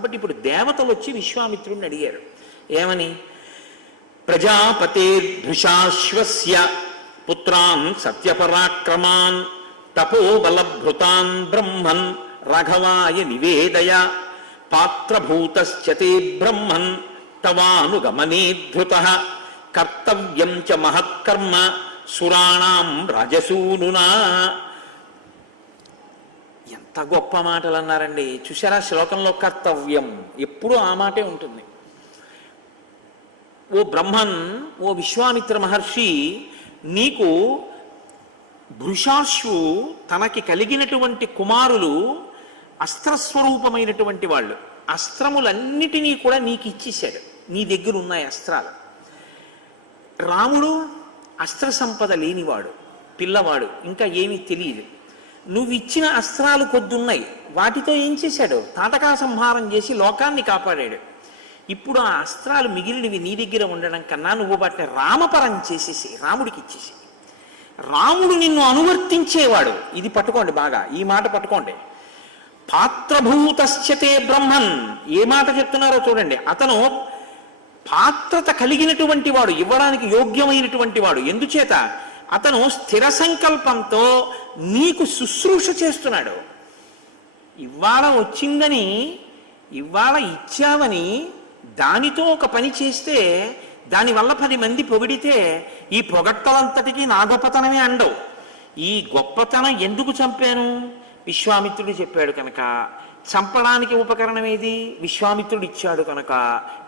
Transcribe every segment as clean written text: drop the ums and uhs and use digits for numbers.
కాబట్టి ఇప్పుడు దేవతలు వచ్చి విశ్వామిత్రుడిని అడిగారు ఏమని? ప్రజాపతిర్భృశాశ్వస్య పుత్రాన్ సత్యపరాక్రమాన్ తపోబలభృతాన్ బ్రహ్మన్ రాఘవాయ నివేదయ పాత్రభూతశ్చతే బ్రహ్మన్ తవానుగమనే ధృతః కర్తవ్యం చ మహత్కర్మ సురాణాం రాజసూనునా. ఎంత గొప్ప మాటలు అన్నారండి. చూసారా శ్లోకంలో కర్తవ్యం ఎప్పుడూ ఆ మాటే ఉంటుంది. ఓ బ్రహ్మన్, ఓ విశ్వామిత్ర మహర్షి, నీకు భృశాశ్వు తనకి కలిగినటువంటి కుమారులు అస్త్రస్వరూపమైనటువంటి వాళ్ళు. అస్త్రములన్నిటినీ కూడా నీకు ఇచ్చేశాడు. నీ దగ్గర ఉన్నాయి అస్త్రాలు. రాముడు అస్త్ర సంపద లేనివాడు, పిల్లవాడు, ఇంకా ఏమీ తెలియదు. నువ్వు ఇచ్చిన అస్త్రాలు కొద్దున్నాయి. వాటితో ఏం చేశాడు? తాటకా సంహారం చేసి లోకాన్ని కాపాడాడు. ఇప్పుడు ఆ అస్త్రాలు మిగిలినవి నీ దగ్గర ఉండడం కన్నా నువ్వు వాటిని రామపరం చేసేసి రాముడికి ఇచ్చేసి. రాముడు నిన్ను అనువర్తించేవాడు. ఇది పట్టుకోండి బాగా, ఈ మాట పట్టుకోండి. పాత్రభూతశ్చతే బ్రహ్మన్, ఏ మాట చెప్తున్నారో చూడండి. అతను పాత్రత కలిగినటువంటి వాడు, ఇవ్వడానికి యోగ్యమైనటువంటి వాడు. ఎందుచేత? అతను స్థిర సంకల్పంతో నీకు శుశ్రూష చేస్తున్నాడు. ఇవాళ వచ్చిందని, ఇవాళ ఇచ్చావని దానితో ఒక పని చేస్తే దానివల్ల 10 మంది పొగిడితే ఈ పొగట్టలంతటికీ నా గొప్పతనమే అండవు. ఈ గొప్పతనం ఎందుకు చంపాను? విశ్వామిత్రుడు చెప్పాడు కనుక. చంపడానికి ఉపకరణం ఏది? విశ్వామిత్రుడు ఇచ్చాడు కనుక.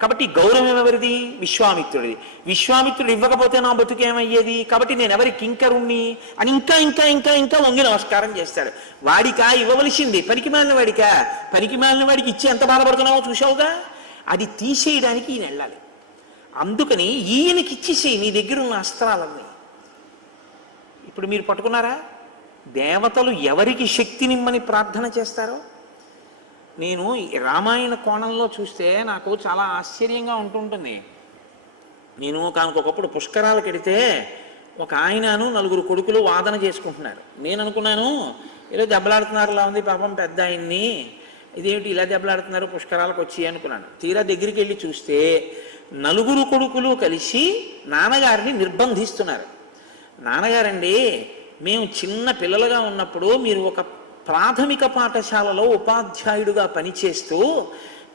కాబట్టి గౌరవం ఎవరిది? విశ్వామిత్రుడిది. విశ్వామిత్రుడు ఇవ్వకపోతే నా బతుకేమయ్యేది? కాబట్టి నేను ఎవరి కింకరుణ్ణి అని ఇంకా ఇంకా ఇంకా ఇంకా వంగి నమస్కారం చేస్తాడు. వాడికా ఇవ్వవలసింది? పనికిమాలిన వాడికా? పనికిమాలిన వాడికి ఇచ్చి ఎంత బాధపడుతున్నావో చూసావుగా. అది తీసేయడానికి ఈయన వెళ్ళాలి. అందుకని ఈయనకి ఇచ్చేసేయి నీ దగ్గర ఉన్న అస్త్రాలన్నీ. ఇప్పుడు మీరు పట్టుకున్నారా? దేవతలు ఎవరికి శక్తినిమ్మని ప్రార్థన చేస్తారో. నేను రామాయణ కోణంలో చూస్తే నాకు చాలా ఆశ్చర్యంగా ఉంటుంటుంది. నేను ఒకప్పుడు పుష్కరాలకు వెడితే ఒక ఆయనను 4 కొడుకులు వాదన చేసుకుంటున్నారు. నేను అనుకున్నాను ఏదో దెబ్బలాడుతున్నారులా ఉంది పాపం పెద్ద ఆయన్ని, ఇదేమిటి ఇలా దెబ్బలాడుతున్నారు పుష్కరాలకు వచ్చి అనుకున్నాను. తీరా దగ్గరికి వెళ్ళి చూస్తే 4 కొడుకులు కలిసి నాన్నగారిని నిర్బంధిస్తున్నారు. నాన్నగారండి, మేము చిన్న పిల్లలుగా ఉన్నప్పుడు మీరు ఒక ప్రాథమిక పాఠశాలలో ఉపాధ్యాయుడిగా పనిచేస్తూ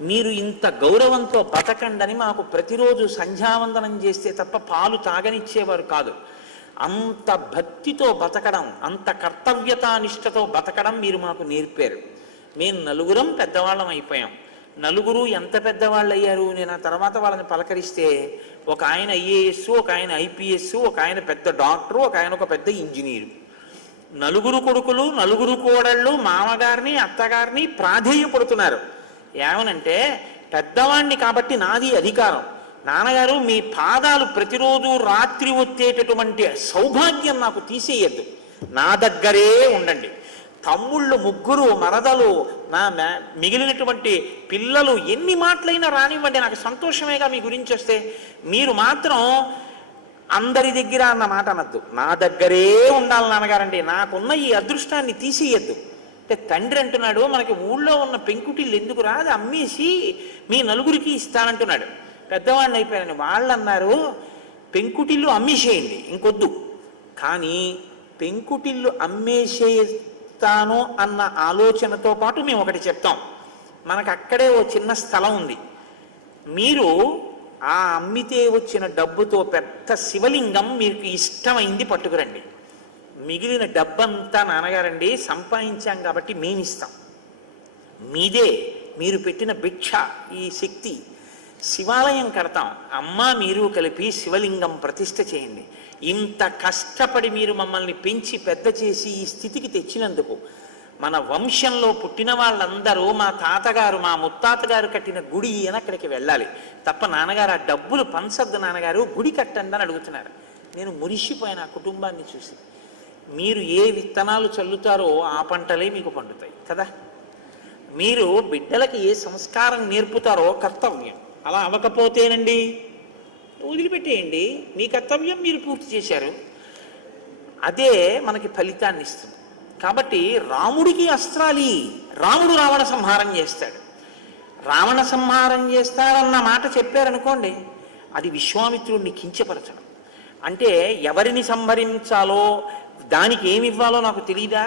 మీరు ఇంత గౌరవంతో బతకండని మాకు ప్రతిరోజు సంధ్యావందనం చేస్తే తప్ప పాలు తాగనిచ్చేవారు కాదు. అంత భక్తితో బతకడం, అంత కర్తవ్యతానిష్టతో బతకడం మీరు మాకు నేర్పారు. మేము 4 పెద్దవాళ్ళం అయిపోయాం. 4 ఎంత పెద్దవాళ్ళు అయ్యారు? నేను ఆ తర్వాత వాళ్ళని పలకరిస్తే ఒక ఆయన IAS, ఒక ఆయన IPS, ఒక ఆయన పెద్ద డాక్టరు, ఒక ఆయన ఒక పెద్ద ఇంజనీరు. 4 కొడుకులు, 4 కోడళ్ళు మామగారిని అత్తగారిని ప్రాధేయపడుతున్నారు. ఏమనంటే పెద్దవాణ్ణి కాబట్టి నాది అధికారం. నాన్నగారు మీ పాదాలు ప్రతిరోజు రాత్రి వచ్చేటటువంటి సౌభాగ్యం నాకు తీసేయద్దు, నా దగ్గరే ఉండండి. తమ్ముళ్ళు 3 మరదలు, నా మిగిలినటువంటి పిల్లలు ఎన్ని మాటలైనా రానివ్వండి, నాకు సంతోషమేగా మీ గురించి వస్తే. మీరు మాత్రం అందరి దగ్గర అన్న మాట అనద్దు, నా దగ్గరే ఉండాలి నాన్నగారండి, నాకున్న ఈ అదృష్టాన్ని తీసేయద్దు. అంటే తండ్రి అంటున్నాడు మనకి ఊళ్ళో ఉన్న పెంకుటిల్లు ఎందుకు రాదు, అమ్మేసి మీ 4 ఇస్తానంటున్నాడు. పెద్దవాడిని అయిపోయాను. వాళ్ళు అన్నారు పెంకుటిల్లు అమ్మేసేయండి ఇంకొద్దు, కానీ పెంకుటిల్లు అమ్మేసేస్తాను అన్న ఆలోచనతో పాటు మేము ఒకటి చెప్తాం. మనకు అక్కడే ఓ చిన్న స్థలం ఉంది, మీరు ఆ అమ్మితే వచ్చిన డబ్బుతో పెద్ద శివలింగం మీకు ఇష్టమైంది పట్టుకురండి. మిగిలిన డబ్బంతా నాన్నగారండి సంపాదించాం కాబట్టి మేమిస్తాం, మీదే, మీరు పెట్టిన భిక్ష, ఈ శక్తి. శివాలయం కడతాం, అమ్మ మీరు కలిపి శివలింగం ప్రతిష్ఠ చేయండి. ఇంత కష్టపడి మీరు మమ్మల్ని పెంచి పెద్ద చేసి ఈ స్థితికి తెచ్చినందుకు మన వంశంలో పుట్టిన వాళ్ళందరూ మా తాతగారు మా ముత్తాతగారు కట్టిన గుడి అని అక్కడికి వెళ్ళాలి తప్ప నాన్నగారు ఆ డబ్బులు పంచద్దు నాన్నగారు, గుడి కట్టండి అని అడుగుతున్నారు. నేను మురిసిపోయిన ఆ కుటుంబాన్ని చూసి. మీరు ఏ విత్తనాలు చల్లుతారో ఆ పంటలే మీకు పండుతాయి కదా. మీరు బిడ్డలకి ఏ సంస్కారం నేర్పుతారో కర్తవ్యం. అలా అవ్వకపోతేనండి వదిలిపెట్టేయండి, మీ కర్తవ్యం మీరు పూర్తి చేశారు, అదే మనకి ఫలితాన్ని ఇస్తుంది. కాబట్టి రాముడికి అస్త్రాలి, రాముడు రావణ సంహారం చేస్తాడు. రావణ సంహారం చేస్తారన్న మాట చెప్పారనుకోండి, అది విశ్వామిత్రుడిని కించపరచడం. అంటే ఎవరిని సంహరించాలో దానికి ఏమి ఇవ్వాలో నాకు తెలియదా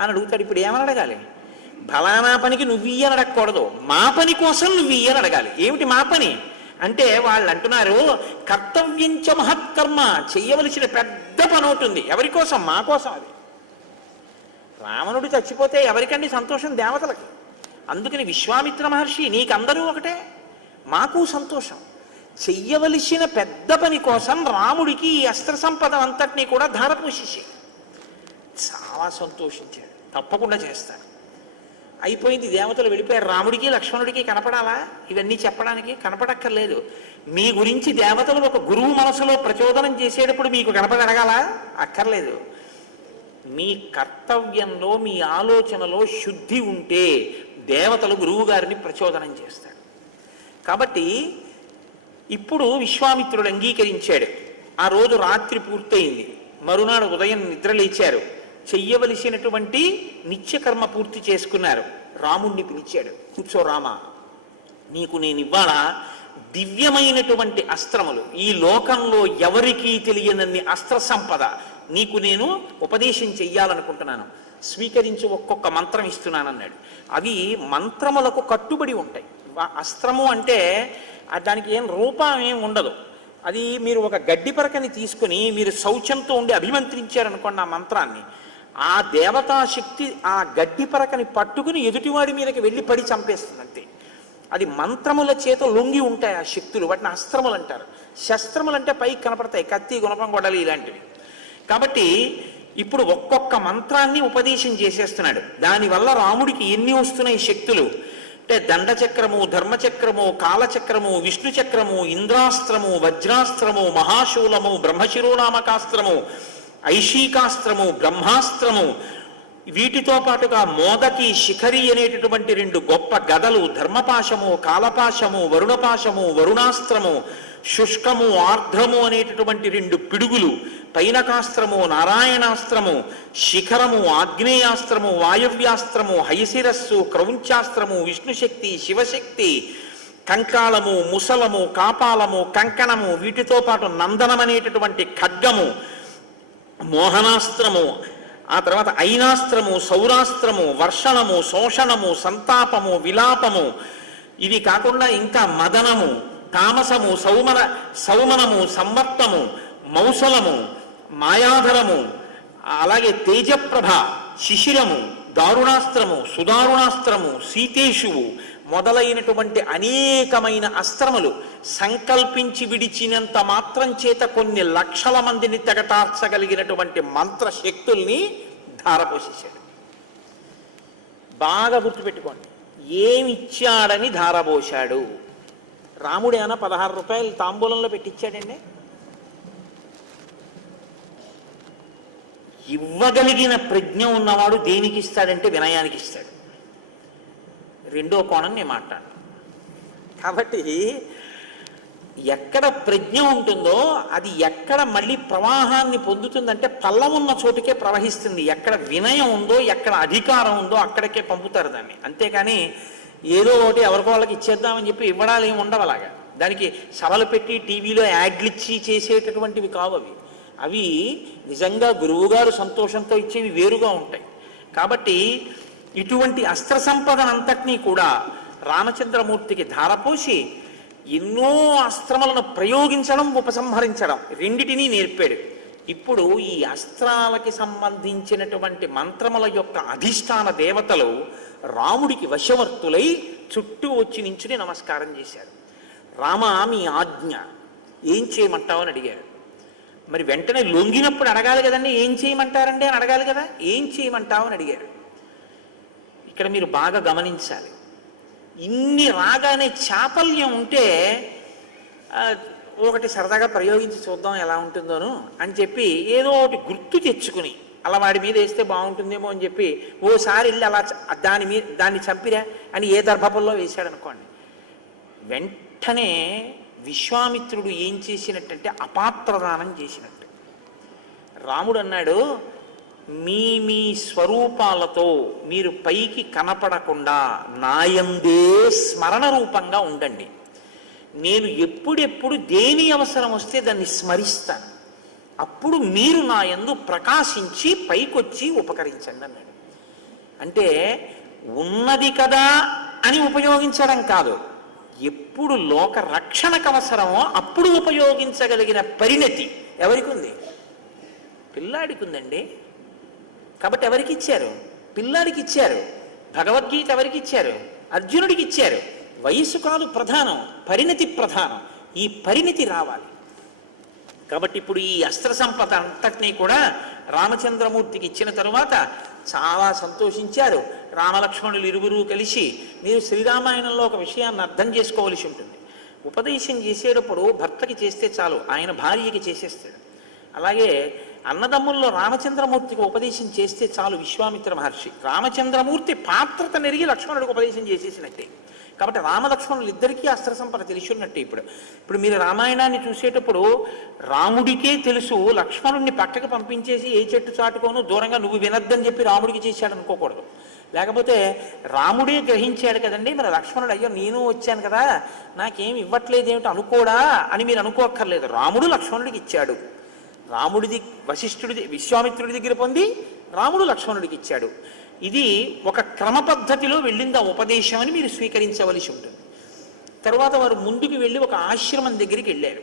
అని అడుగుతాడు. ఇప్పుడు ఏమని అడగాలి? ఫలానా పనికి నువ్వు ఇయ్యని అడగకూడదు, మా పని కోసం నువ్వు ఇయ్యని అడగాలి. ఏమిటి మా పని అంటే వాళ్ళు అంటున్నారు, కర్తవ్యంచ మహత్కర్మ, చెయ్యవలసిన పెద్ద పని అవుతుంది. ఎవరి కోసం? మా కోసం. అది రావణుడు చచ్చిపోతే ఎవరికండి సంతోషం? దేవతలకి. అందుకని విశ్వామిత్ర మహర్షి, నీకందరూ ఒకటే, మాకు సంతోషం. చెయ్యవలసిన పెద్ద పని కోసం రాముడికి ఈ అస్త్ర సంపద అంతటినీ కూడా ధారపోసేసి చాలా సంతోషించాడు. తప్పకుండా చేస్తాను. అయిపోయింది, దేవతలు వెళ్ళిపోయారు. రాముడికి లక్ష్మణుడికి కనపడాలా ఇవన్నీ చెప్పడానికి? కనపడక్కర్లేదు. మీ గురించి దేవతలు ఒక గురువు మనసులో ప్రచోదనం చేసేటప్పుడు మీకు కనపడగల అక్కర్లేదు. మీ కర్తవ్యంలో మీ ఆలోచనలో శుద్ధి ఉంటే దేవతలు గురువు గారిని ప్రచోదనం చేస్తారు. కాబట్టి ఇప్పుడు విశ్వామిత్రుడు అంగీకరించాడు. ఆ రోజు రాత్రి పూర్తయింది. మరునాడు ఉదయం నిద్రలేచారు. చెయ్యవలసినటువంటి నిత్యకర్మ పూర్తి చేసుకున్నారు. రాముణ్ణి పిలిచాడు. కూర్చో రామా, నీకు నేను ఇవాళ దివ్యమైనటువంటి అస్త్రములు, ఈ లోకంలో ఎవరికీ తెలియనన్ని అస్త్ర సంపద నీకు నేను ఉపదేశం చెయ్యాలనుకుంటున్నాను. స్వీకరించి ఒక్కొక్క మంత్రం ఇస్తున్నానన్నాడు. అవి మంత్రములకు కట్టుబడి ఉంటాయి. అస్త్రము అంటే దానికి ఏం రూపం ఏం ఉండదు. అది మీరు ఒక గడ్డి పరకని తీసుకుని మీరు శౌచంతో ఉండి అభిమంత్రించారనుకోండి ఆ మంత్రాన్ని, ఆ దేవతా శక్తి ఆ గడ్డి పరకని పట్టుకుని ఎదుటివాడి మీదకి వెళ్ళి పడి చంపేస్తుంది అంతే. అది మంత్రముల చేత లొంగి ఉంటాయి ఆ శక్తులు. వాటిని అస్త్రములు అంటారు. శస్త్రములు అంటే పైకి కనపడతాయి, కత్తి, గుణపం, గొడవలి ఇలాంటివి. కాబట్టి ఇప్పుడు ఒక్కొక్క మంత్రాన్ని ఉపదేశం చేసేస్తున్నాడు. దానివల్ల రాముడికి ఎన్ని వస్తున్నాయి శక్తులు అంటే దండచక్రము, ధర్మచక్రము, కాలచక్రము, విష్ణు చక్రము, ఇంద్రాస్త్రము, వజ్రాస్త్రము, మహాశూలము, బ్రహ్మశిరోనామకాస్త్రము, ఐషీకాస్త్రము, బ్రహ్మాస్త్రము, వీటితో పాటుగా మోదకి, శిఖరి అనేటటువంటి 2 గొప్ప గదలు, ధర్మపాశము, కాలపాశము, వరుణపాశము, వరుణాస్త్రము, శుష్కము, ఆర్ద్రము అనేటటువంటి 2 పిడుగులు, పైనకాస్త్రము, నారాయణాస్త్రము, శిఖరము, ఆగ్నేయాస్త్రము, వాయవ్యాస్త్రము, హయశిరస్సు, క్రౌంచాస్త్రము, విష్ణుశక్తి, శివశక్తి, కంకాళము, ముసలము, కాపాలము, కంకణము, వీటితో పాటు నందనం అనేటటువంటి ఖడ్గము, మోహనాస్త్రము, ఆ తర్వాత ఐనాస్త్రము, సౌరాస్త్రము, వర్షణము, శోషణము, సంతాపము, విలాపము, ఇవి కాకుండా ఇంకా మదనము, తామసము, సౌమనము, సంవర్తము, మౌసలము, మాయాధరము, అలాగే తేజప్రభ, శిశిరము, దారుణాస్త్రము, సుదారుణాస్త్రము, సీతేషువు మొదలైనటువంటి అనేకమైన అస్త్రములు సంకల్పించి విడిచినంత మాత్రం చేత కొన్ని లక్షల మందిని తెగటార్చగలిగినటువంటి మంత్రశక్తుల్ని ధారపోసేశాడు. బాగా గుర్తుపెట్టుకోండి, ఏమిచ్చాడని ధారపోశాడు. రాముడు ఏమైనా 16 రూపాయలు తాంబూలంలో పెట్టించాడండి? ఇవ్వగలిగిన ప్రజ్ఞ ఉన్నవాడు దేనికి ఇస్తాడంటే వినయానికి ఇస్తాడు. రెండో కోణం నేను మాట్లాడు. కాబట్టి ఎక్కడ ప్రజ్ఞ ఉంటుందో అది ఎక్కడ మళ్ళీ ప్రవాహాన్ని పొందుతుందంటే పల్లం ఉన్న చోటుకే ప్రవహిస్తుంది. ఎక్కడ వినయం ఉందో, ఎక్కడ అధికారం ఉందో అక్కడికే పంపుతారు దాన్ని. అంతేకాని ఏదో ఒకటి ఎవరికో వాళ్ళకి ఇచ్చేద్దామని చెప్పి ఇవ్వడాలు ఏమి ఉండవు. అలాగా దానికి సభలు పెట్టి టీవీలో యాడ్లు ఇచ్చి చేసేటటువంటివి కావు అవి. అవి నిజంగా గురువుగారు సంతోషంతో ఇచ్చేవి వేరుగా ఉంటాయి. కాబట్టి ఇటువంటి అస్త్ర సంపదనంతటినీ కూడా రామచంద్రమూర్తికి ధారపోసి ఎన్నో అస్త్రములను ప్రయోగించడం, ఉపసంహరించడం రెండిటినీ నేర్పాడు. ఇప్పుడు ఈ అస్త్రాలకి సంబంధించినటువంటి మంత్రముల యొక్క అధిష్టాన దేవతలు రాముడికి వశవర్తులై చుట్టూ వచ్చి నించుని నమస్కారం చేశారు. రామ, మీ ఆజ్ఞ, ఏం చేయమంటావు అని అడిగారు. మరి వెంటనే లొంగినప్పుడు అడగాలి కదండి, ఏం చేయమంటారండి అని అడగాలి కదా. ఏం చేయమంటావు అని అడిగారు. ఇక్కడ మీరు బాగా గమనించాలి. ఇన్ని రాగానే చాపల్యం ఉంటే ఒకటి సరదాగా ప్రయోగించి చూద్దాం ఎలా ఉంటుందోను అని చెప్పి ఏదో ఒకటి గుర్తు తెచ్చుకుని అలా వాడి మీద వేస్తే బాగుంటుందేమో అని చెప్పి ఓసారి వెళ్ళి అలా దాన్ని చంపిరా అని ఏ దర్భపల్లో వేశాడు అనుకోండి. వెంటనే విశ్వామిత్రుడు ఏం చేసినట్టంటే అపాత్రదానం చేసినట్టు. రాముడు అన్నాడు, మీ మీ స్వరూపాలతో మీరు పైకి కనపడకుండా నాయందే స్మరణ రూపంగా ఉండండి. నేను ఎప్పుడెప్పుడు దేని అవసరం వస్తే దాన్ని స్మరిస్తాను, అప్పుడు మీరు నా యందు ప్రకాశించి పైకొచ్చి ఉపకరించండి అన్నాడు. అంటే ఉన్నది కదా అని ఉపయోగించడం కాదు, ఎప్పుడు లోక రక్షణకు అవసరమో అప్పుడు ఉపయోగించగలిగిన పరిణతి ఎవరికి ఉంది? పిల్లాడికి ఉందండి. కాబట్టి ఎవరికి ఇచ్చారు? పిల్లాడికి ఇచ్చారు. భగవద్గీత ఎవరికి ఇచ్చారు? అర్జునుడికి ఇచ్చారు. వయస్సు కాదు ప్రధానం, పరిణతి ప్రధానం. ఈ పరిణతి రావాలి. కాబట్టి ఇప్పుడు ఈ అస్త్ర సంపద అంతటినీ కూడా రామచంద్రమూర్తికి ఇచ్చిన తరువాత చాలా సంతోషించారు. రామలక్ష్మణులు ఇరువురు కలిసి, మీరు శ్రీరామాయణంలో ఒక విషయాన్ని అర్థం చేసుకోవలసి ఉంటుంది. ఉపదేశం చేసేటప్పుడు భర్తకి చేస్తే చాలు, ఆయన భార్యకి చేసేస్తాడు. అలాగే అన్నదమ్ముల్లో రామచంద్రమూర్తికి ఉపదేశం చేస్తే చాలు విశ్వామిత్ర మహర్షి. రామచంద్రమూర్తి పాత్రత నెరిగి లక్ష్మణుడికి ఉపదేశం చేసేసినట్టే. కాబట్టి రామలక్ష్మణులు ఇద్దరికీ అస్త్ర సంపద తెలిసి ఉన్నట్టే. ఇప్పుడు మీరు రామాయణాన్ని చూసేటప్పుడు రాముడికే తెలుసు, లక్ష్మణుడిని పక్కకు పంపించేసి ఏ చెట్టు చాటుకోను దూరంగా నువ్వు వినద్దని చెప్పి రాముడికి చేశాడు అనుకోకూడదు. లేకపోతే రాముడే గ్రహించాడు కదండి, మరి లక్ష్మణుడు అయ్యో నేను వచ్చాను కదా నాకేం ఇవ్వట్లేదు ఏమిటి అనుకోడా అని మీరు అనుకోక్కర్లేదు. రాముడు లక్ష్మణుడికి ఇచ్చాడు. రాముడిది వశిష్ఠుడి విశ్వామిత్రుడి దగ్గర పొంది రాముడు లక్ష్మణుడికి ఇచ్చాడు. ఇది ఒక క్రమ పద్ధతిలో వెళ్ళింది ఆ ఉపదేశం అని మీరు స్వీకరించవలసి ఉంటుంది. తర్వాత వారు ముందుకు వెళ్ళి ఒక ఆశ్రమం దగ్గరికి వెళ్ళారు.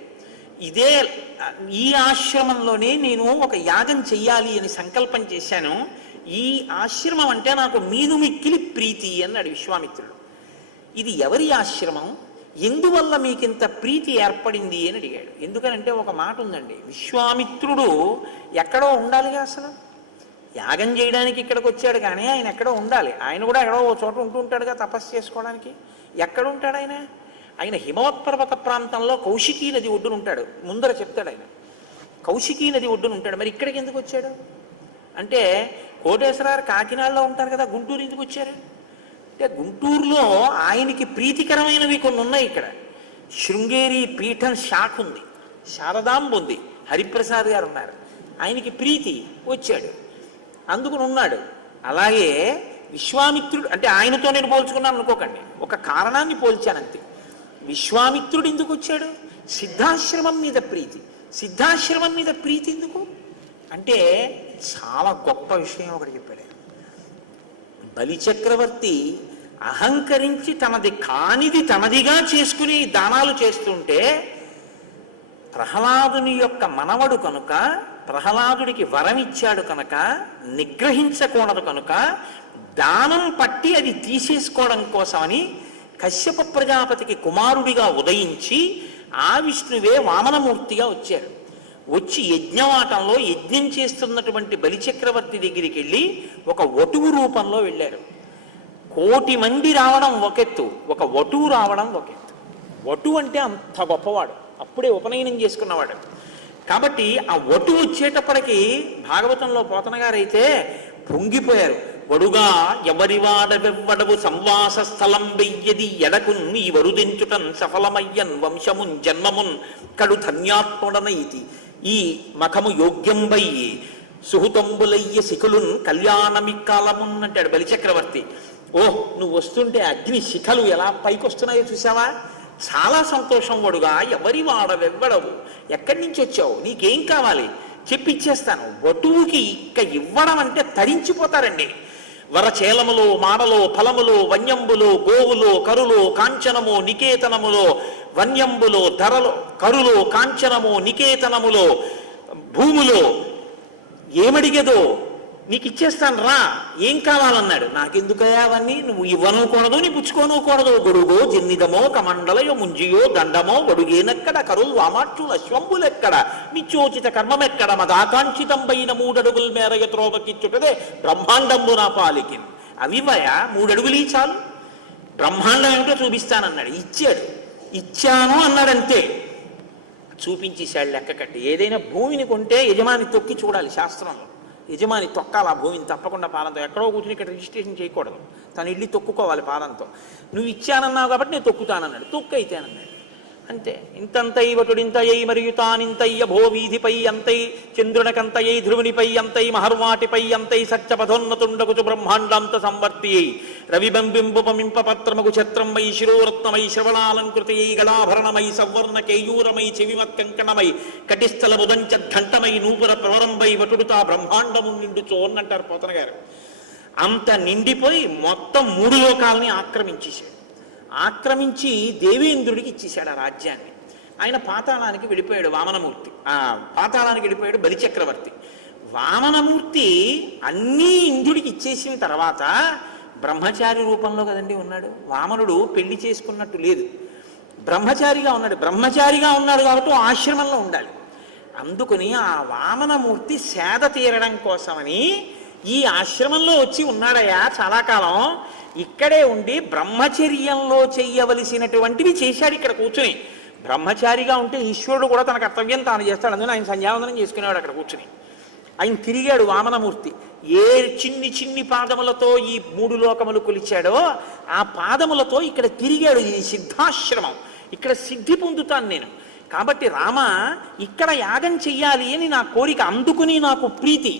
ఈ ఆశ్రమంలోనే నేను ఒక యాగం చెయ్యాలి అని సంకల్పం చేశాను. ఈ ఆశ్రమం అంటే నాకు మీదు మిక్కిలి ప్రీతి అన్నాడు విశ్వామిత్రుడు. ఇది ఎవరి ఆశ్రమం, ఎందువల్ల మీకింత ప్రీతి ఏర్పడింది అని అడిగాడు. ఎందుకనంటే ఒక మాట ఉందండి, విశ్వామిత్రుడు ఎక్కడో ఉండాలిగా, అసలు యాగం చేయడానికి ఇక్కడికి వచ్చాడు కానీ ఆయన ఎక్కడో ఉండాలి. ఆయన కూడా ఎక్కడో ఓ చోట ఉంటూ ఉంటాడుగా తపస్సు చేసుకోవడానికి. ఎక్కడ ఉంటాడు ఆయన? ఆయన హిమవత్ పర్వత ప్రాంతంలో కౌశికీ నది ఒడ్డున ఉంటాడు. ముందర చెప్తాడు ఆయన కౌశికీ నది ఒడ్డున ఉంటాడు. మరి ఇక్కడికి ఎందుకు వచ్చాడు అంటే, కోటేశ్వరారు కాకినాడలో ఉంటారు కదా, గుంటూరు ఎందుకు వచ్చారు అంటే, గుంటూరులో ఆయనకి ప్రీతికరమైనవి కొన్ని ఉన్నాయి. ఇక్కడ శృంగేరి పీఠం శాఖ ఉంది, శారదాంబ ఉంది, హరిప్రసాద్ గారు ఉన్నారు. ఆయనకి ప్రీతి వచ్చాడు, అందుకుని ఉన్నాడు. అలాగే విశ్వామిత్రుడు అంటే ఆయనతో నేను పోల్చుకున్నాను అనుకోకండి, ఒక కారణాన్ని పోల్చానంతే. విశ్వామిత్రుడు ఎందుకు వచ్చాడు? సిద్ధాశ్రమం మీద ప్రీతి. సిద్ధాశ్రమం మీద ప్రీతి ఎందుకు అంటే చాలా గొప్ప విషయం ఒకటి చెప్పాడు. బలిచక్రవర్తి అహంకరించి తనది కానిది తనదిగా చేసుకుని దానాలు చేస్తుంటే, ప్రహ్లాదుని యొక్క మనవడు కనుక, ప్రహ్లాదుడికి వరం ఇచ్చాడు కనుక, నిగ్రహించకూడదు కనుక దానం పట్టి అది తీసేసుకోవడం కోసమని కశ్యప ప్రజాపతికి కుమారుడిగా ఉదయించి ఆ విష్ణువే వామనమూర్తిగా వచ్చారు. వచ్చి యజ్ఞవాటంలో యజ్ఞం చేస్తున్నటువంటి బలిచక్రవర్తి దగ్గరికి వెళ్ళి ఒక వటువు రూపంలో వెళ్ళారు. 1,000,000 మంది రావడం ఒకెత్తు, ఒక వటువు రావడం ఒకెత్తు. వటువు అంటే అంత గొప్పవాడు, అప్పుడే ఉపనయనం చేసుకున్నవాడు. కాబట్టి ఆ వటువు వచ్చేటప్పటికి భాగవతంలో పోతన గారైతే పొంగిపోయారు. వడుగా ఎవరివాడవెవ్వడవు సంవాస స్థలం వెయ్యది ఎడకున్ ఈ వరుదించుటన్ సఫలమయ్యన్ వంశమున్ జన్మమున్ కడు ధన్యాత్ముడనైతి ఈ మఖము యోగ్యం వయ్యి సుహుతంబులయ్య శిఖులున్ కళ్యాణమిక్కాలమున్ అంటాడు బలిచక్రవర్తి. ఓహ్, నువ్వు వస్తుంటే అగ్ని శిఖలు ఎలా పైకొస్తున్నాయో చూసావా, చాలా సంతోషం. వడుగా ఎవరి వాడవెవ్వడవు, ఎక్కడి నుంచి వచ్చావు, నీకేం కావాలి చెప్పిచ్చేస్తాను. వటువుకి ఇక్క ఇవ్వడం అంటే తరించిపోతారండి. వరచేలములో మాడలో ఫలములో వన్యంబులో గోవులో కరులో కాంచనము నికేతనములో వన్యంబులో ధరలో కరులో కాంచనము నికేతనములో భూములో ఏమడిగేదో నీకు ఇచ్చేస్తాను రా, ఏం కావాలన్నాడు. నాకెందుకయా అవన్నీ, నువ్వు ఇవ్వనుకూడదు నీ పుచ్చుకోనుకూడదు. గొడుగో జిన్నిదమో కమండలయో ముంజియో దండమో గొడుగేనెక్కడ కరుల్ వామాక్షుల అశ్వంబులెక్కడ నిత్యోచిత కర్మమెక్కడ మదాకాంక్షితంబైన 3 అడుగుల మేరయ త్రోవకిచ్చుటదే బ్రహ్మాండంబు నా పాలికి. అవివయ 3 అడుగులు చాలు, బ్రహ్మాండం ఏమిటో చూపిస్తానన్నాడు. ఇచ్చాడు. ఇచ్చాను అన్నాడంతే, చూపించేశాడు లెక్క కట్టి. ఏదైనా భూమిని కొంటే యజమాని తొక్కి చూడాలి శాస్త్రంలో. యజమాని తొక్కాలి ఆ భూమిని తప్పకుండా పాదంతో. ఎక్కడో కూర్చుని ఇక్కడ రిజిస్ట్రేషన్ చేయకూడదు, తను ఇల్లు తొక్కుకోవాలి పాదంతో. నువ్వు ఇచ్చానన్నావు కాబట్టి నేను తొక్కుతానన్నాడు. తొక్కు అయితేనన్నాడు. అంతే. ఇంతంతై వటుడింతయై మరియు తానింతయ్య భోవీధిపై అంతై చంద్రునకంతయై ధ్రువునిపై అంతై మహర్వాటిపై అంతై సత్యపథోన్నతుండగుచు బ్రహ్మాండాంత సంవర్తి రవిబంబింబుపమింప పత్రమగు ఛత్రమై శిరోరత్నమై శ్రవణాలంకృతయై గళాభరణమై సవర్ణ కేయూరమై చెవిమత్కంకణమై కటిస్థల ముదంచఘంటమై నూపుర ప్రవరంబై వటుడుతా బ్రహ్మాండము నిండుచో అన్నంటారు పోతన గారు. అంత నిండిపోయి మొత్తం 3 లోకాలని ఆక్రమించేశాడు. ఆక్రమించి దేవేంద్రుడికి ఇచ్చేశాడు ఆ రాజ్యాన్ని. ఆయన పాతాళానికి వెళ్ళిపోయాడు వామనమూర్తి. పాతాళానికి వెళ్ళిపోయాడు బలిచక్రవర్తి. వామనమూర్తి అన్నీ ఇంద్రుడికి ఇచ్చేసిన తర్వాత బ్రహ్మచారి రూపంలో కదండి ఉన్నాడు. వామనుడు పెళ్లి చేసుకున్నట్టు లేదు, బ్రహ్మచారిగా ఉన్నాడు. బ్రహ్మచారిగా ఉన్నాడు కాబట్టి ఆశ్రమంలో ఉండాలి. అందుకని ఆ వామనమూర్తి సేద తీరడం కోసమని ఈ ఆశ్రమంలో వచ్చి ఉన్నాడయా చాలా కాలం. ఇక్కడే ఉండి బ్రహ్మచర్యంలో చెయ్యవలసినటువంటివి చేశాడు ఇక్కడ కూర్చుని. బ్రహ్మచారిగా ఉంటే ఈశ్వరుడు కూడా తన కర్తవ్యం తాను చేస్తాడు. అందుకని ఆయన సంధ్యావందనం చేసుకునేవాడు అక్కడ కూర్చుని. ఆయన తిరిగాడు వామనమూర్తి. ఏ చిన్ని చిన్ని పాదములతో ఈ 3 లోకములు కొలిచాడో ఆ పాదములతో ఇక్కడ తిరిగాడు. ఈ సిద్ధాశ్రమం, ఇక్కడ సిద్ధి పొందుతాను నేను. కాబట్టి రామ ఇక్కడ యాగం చెయ్యాలి అని నా కోరిక, అందుకుని నాకు ప్రీతి.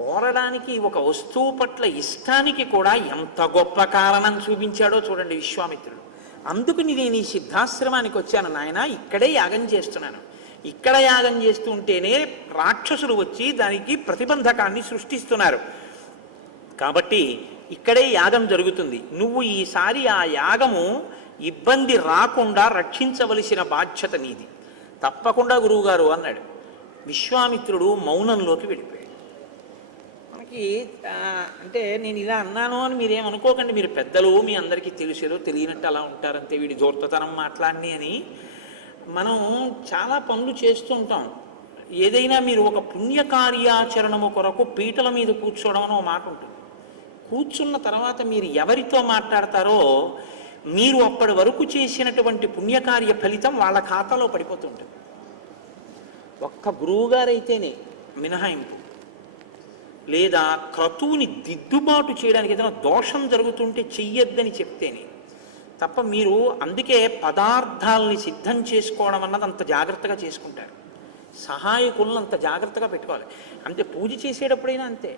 కోరడానికి ఒక వస్తువు పట్ల ఇష్టానికి కూడా ఎంత గొప్ప కారణం చూపించాడో చూడండి విశ్వామిత్రుడు. అందుకని నేను ఈ సిద్ధాశ్రమానికి వచ్చాను నాయన, ఇక్కడే యాగం చేస్తున్నాను. ఇక్కడ యాగం చేస్తూ ఉంటేనే రాక్షసులు వచ్చి దానికి ప్రతిబంధకాన్ని సృష్టిస్తున్నారు. కాబట్టి ఇక్కడే యాగం జరుగుతుంది. నువ్వు ఈసారి ఆ యాగము ఇబ్బంది రాకుండా రక్షించవలసిన బాధ్యత నీది. తప్పకుండా గురువుగారు అన్నాడు. విశ్వామిత్రుడు మౌనంలోకి వెళ్ళిపోయాడు. అంటే నేను ఇలా అన్నాను అని మీరేమనుకోకండి, మీరు పెద్దలు, మీ అందరికీ తెలిసేదో తెలియనట్టు అలా ఉంటారంతే, వీడి జోర్తతనం మాట్లాడిని అని. మనం చాలా పనులు చేస్తూ ఉంటాం. ఏదైనా మీరు ఒక పుణ్యకార్యాచరణము కొరకు పీటల మీద కూర్చోవడం అని ఒక మాట ఉంటుంది. కూర్చున్న తర్వాత మీరు ఎవరితో మాట్లాడతారో మీరు అప్పటి వరకు చేసినటువంటి పుణ్యకార్య ఫలితం వాళ్ళ ఖాతాలో పడిపోతుంటుంది. ఒక్క గురువుగారైతేనే మినహాయింపు, లేదా క్రతువుని దిద్దుబాటు చేయడానికి ఏదైనా దోషం జరుగుతుంటే చెయ్యొద్దని చెప్తేనే తప్ప మీరు. అందుకే పదార్థాలని సిద్ధం చేసుకోవడం అన్నది అంత జాగ్రత్తగా చేసుకుంటారు. సహాయకులను అంత జాగ్రత్తగా పెట్టుకోవాలి. అంతే పూజ చేసేటప్పుడైనా అంతే.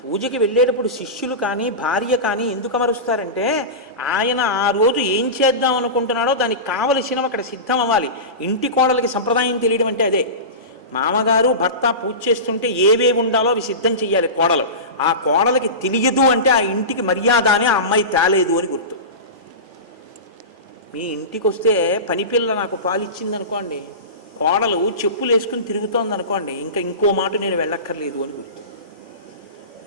పూజకి వెళ్ళేటప్పుడు శిష్యులు కానీ భార్య కానీ ఎందుకు అమరుస్తారంటే ఆయన ఆ రోజు ఏం చేద్దాం అనుకుంటున్నాడో దానికి కావలసినవి అక్కడ సిద్ధం అవ్వాలి. ఇంటి కోడలకి సంప్రదాయం తెలియడం అంటే అదే. మామగారు భర్త పూజ చేస్తుంటే ఏవేవి ఉండాలో అవి సిద్ధం చెయ్యాలి కోడలు. ఆ కోడలకి తెలియదు అంటే ఆ ఇంటికి మర్యాద అని ఆ అమ్మాయి తేలేదు అని గుర్తు. మీ ఇంటికి వస్తే పనిపిల్ల నాకు పాలిచ్చింది అనుకోండి, కోడలు చెప్పులు వేసుకుని తిరుగుతోంది అనుకోండి, ఇంకా ఇంకో మాట నేను వెళ్ళక్కర్లేదు అని గుర్తు.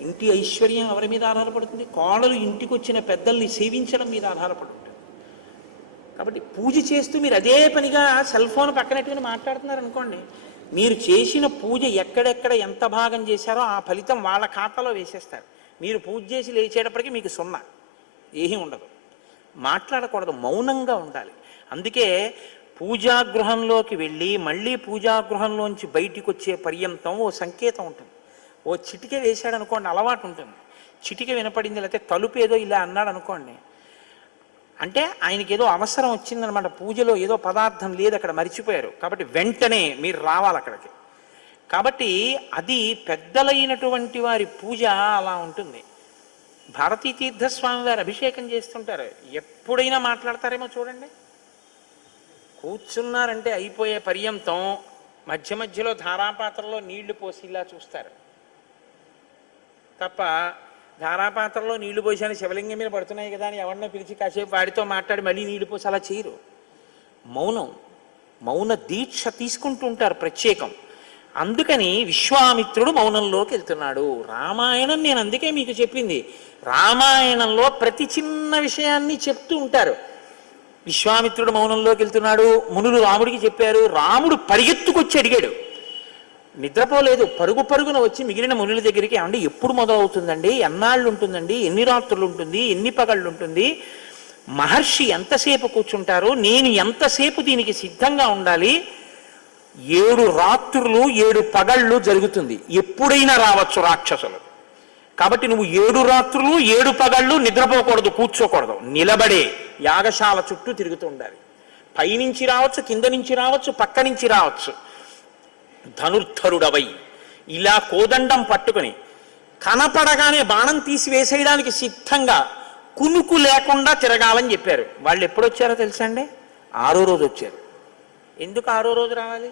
ఇంటి ఐశ్వర్యం ఎవరి మీద ఆధారపడుతుంది? కోడలు ఇంటికి వచ్చిన పెద్దల్ని సేవించడం మీద ఆధారపడుతుంది. కాబట్టి పూజ చేస్తూ మీరు అదే పనిగా సెల్ ఫోన్ పక్కనట్టుకుని మాట్లాడుతున్నారు అనుకోండి, మీరు చేసిన పూజ ఎక్కడెక్కడ ఎంత భాగం చేశారో ఆ ఫలితం వాళ్ళ ఖాతాలో వేసేస్తారు. మీరు పూజ చేసి లేచేటప్పటికీ మీకు 0, ఏమీ ఉండదు. మాట్లాడకూడదు, మౌనంగా ఉండాలి. అందుకే పూజాగృహంలోకి వెళ్ళి మళ్ళీ పూజాగృహంలోంచి బయటికి వచ్చే పర్యంతం ఓ సంకేతం ఉంటుంది. ఓ చిటిక వేశాడు అనుకోండి, అలవాటు ఉంటుంది. చిటిక వినపడింది, లేకపోతే తలుపు ఏదో ఇలా అన్నాడు అనుకోండి, అంటే ఆయనకి ఏదో అవసరం వచ్చిందనమాట. పూజలో ఏదో పదార్థం లేదు, అక్కడ మరిచిపోయారు, కాబట్టి వెంటనే మీరు రావాలి అక్కడికి. కాబట్టి అది పెద్దలైనటువంటి వారి పూజ అలా ఉంటుంది. భారతీ తీర్థస్వామి వారు అభిషేకం చేస్తుంటారు, ఎప్పుడైనా మాట్లాడతారేమో చూడండి. కూర్చున్నారంటే అయిపోయే పర్యంతం మధ్య మధ్యలో ధారాపాత్రలో నీళ్లు పోసి ఇలా చూస్తారు తప్ప, ధారాపాత్రలో నీళ్లు పోసాను శివలింగం మీద పడుతున్నాయి కదా అని ఎవరినో పిలిచి కాసేపు వాడితో మాట్లాడి మళ్ళీ నీళ్లు పోసి అలా చేయరు. మౌన దీక్ష తీసుకుంటూ ఉంటారు ప్రత్యేకం. అందుకని విశ్వామిత్రుడు మౌనంలోకి వెళ్తున్నాడు. రామాయణం నేను అందుకే మీకు చెప్పింది, రామాయణంలో ప్రతి చిన్న విషయాన్ని చెప్తూ ఉంటారు. విశ్వామిత్రుడు మౌనంలోకి వెళ్తున్నాడు, మునులు రాముడికి చెప్పారు. రాముడు పరిగెత్తుకొచ్చి అడిగాడు, నిద్రపోలేదు, పరుగు పరుగున వచ్చి మిగిలిన మునుల దగ్గరికి, ఏమండి ఎప్పుడు మొదలవుతుందండి, ఎన్నాళ్ళు ఉంటుందండి, ఎన్ని రాత్రులు ఉంటుంది, ఎన్ని పగళ్ళు ఉంటుంది, మహర్షి ఎంతసేపు కూర్చుంటారు, నేను ఎంతసేపు దీనికి సిద్ధంగా ఉండాలి, 7 రాత్రులు 7 పగళ్ళు జరుగుతుంది, ఎప్పుడైనా రావచ్చు రాక్షసులు, కాబట్టి నువ్వు 7 రాత్రులు 7 పగళ్ళు నిద్రపోకూడదు, కూర్చోకూడదు, నిలబడే యాగశాల చుట్టూ తిరుగుతూ ఉండాలి. పైనుంచి రావచ్చు, కింద నుంచి రావచ్చు, పక్క నుంచి రావచ్చు. ధనుర్ధరుడవై ఇలా కోదండం పట్టుకుని కనపడగానే బాణం తీసి వేసేయడానికి సిద్ధంగా కునుకు లేకుండా తిరగాలని చెప్పారు. వాళ్ళు ఎప్పుడు వచ్చారో తెలుసా అండి? 6వ రోజు వచ్చారు. ఎందుకు 6వ రోజు రావాలి